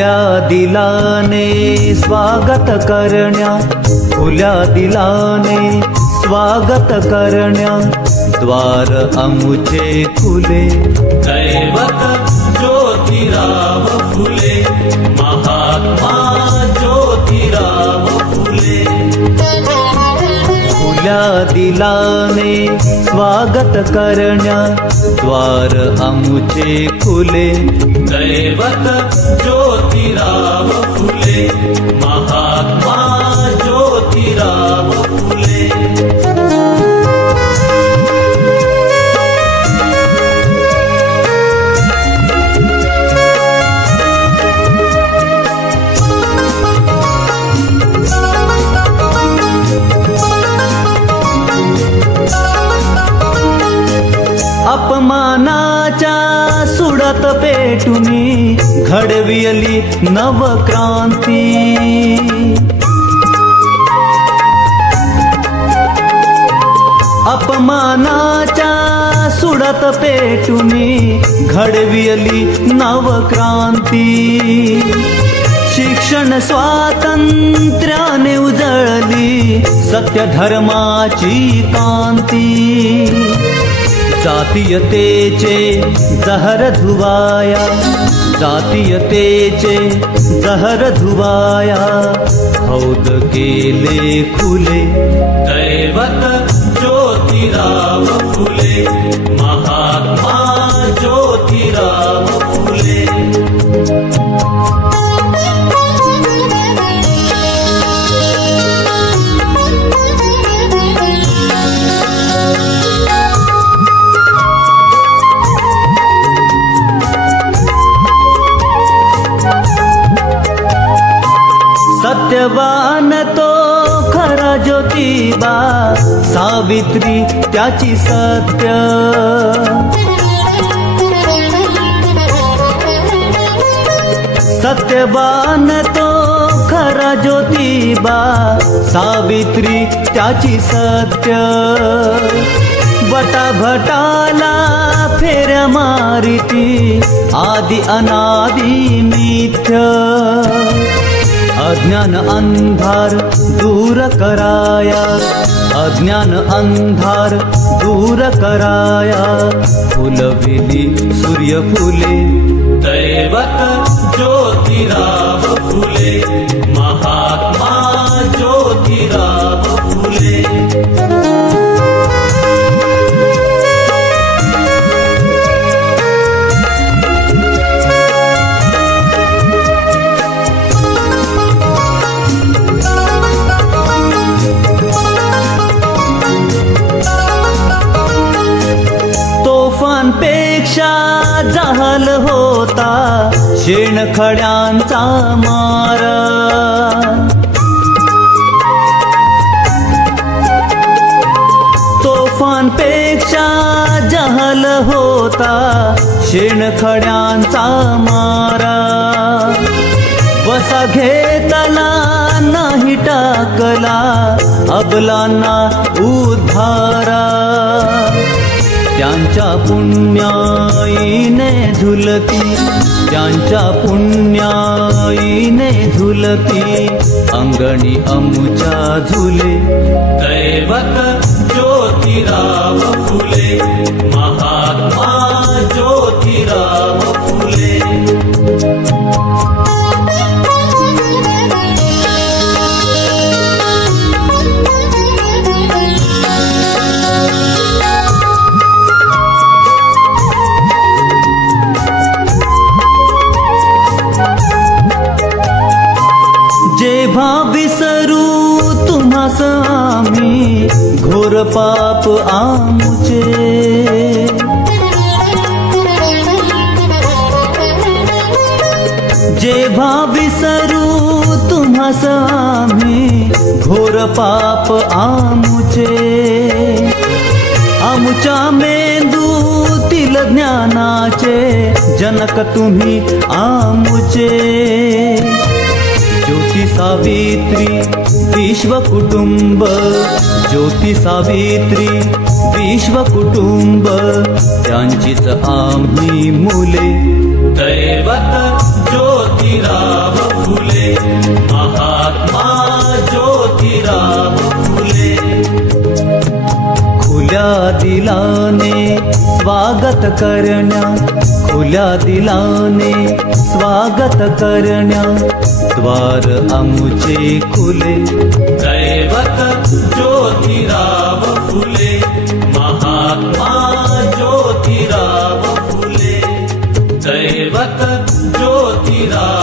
खुल्या दिलाने स्वागत करण्या, खुल्या दिलाने स्वागत करण्या, द्वार आमुचे खुले. दैवत ज्योतिराव फुले, महात्मा ज्योतिराव फुले. खुल्या दिलाने स्वागत करण्या, द्वार आमुचे खुले. दैवत ज्योतिराव फुले, महात्मा ज्योतिराव फुले. अपमानाच्या सुडात पेटुनी घडविली नवक्रांती. अपमानाच्या सुडात पेटुनी घडविली नवक्रांती. शिक्षण स्वातंत्र्याने उजळली सत्य धर्माची कांती. जातीयतेचे जहर धुवाया, जातीयतेचे जहर धुवाया, हौद केले खुले. दैवत ज्योतिराव फुले, महात्मा ज्योतिराव फुले. सत्यवान तो खरा ज्योतिबा, सावित्री त्याची सत्य. सत्यवान तो खरा ज्योतिबा, सावित्री त्याची सत्य. भटाभटाला फेऱ्या मारिती, आदि अनादि मिथ्य. अज्ञान अंधार दूर कराया, अज्ञान अंधार दूर कराया, फुलविली सूर्यफुले. दैवत ज्योतिराव फुले, महात्मा ज्योतिराव फुले. पेक्षा जहाल होता शेणखड्यांचा मारा. तोफानपेक्षा जहाल होता शेणखड्यांचा मारा. वसा घेतला नाही टाकला, अबलांना उद्धारा. त्यांच्या पुण्याईने झुलती, त्यांच्या पुण्याईने झुलती, अंगणी आमुच्या झुले. दैवत ज्योतिराव फुले, महात्मा ज्योतिराव फुले. जेव्हा विसरू तुम्हास आम्ही घोर पाप आमुचे. जेव्हा विसरू तुम्हास आम्ही घोर पाप आमुचे. आमुच्या मेंदूतील ज्ञानाचे जनक तुम्ही आमुचे. ज्योती सावित्री विश्व कुटुंब, ज्योती सावित्री विश्व कुटुंब, त्यांचीच आम्ही मुले. दैवत ज्योतिराव फुले, महात्मा ज्योतिराव फुले. खुल्या दिलाने स्वागत करण्या, खुल्या दिलाने स्वागत करण्या, द्वार आमुचे खुले. दैवत ज्योतिराव फुले, महात्मा ज्योतिराव फुले. दैवत ज्योतिराव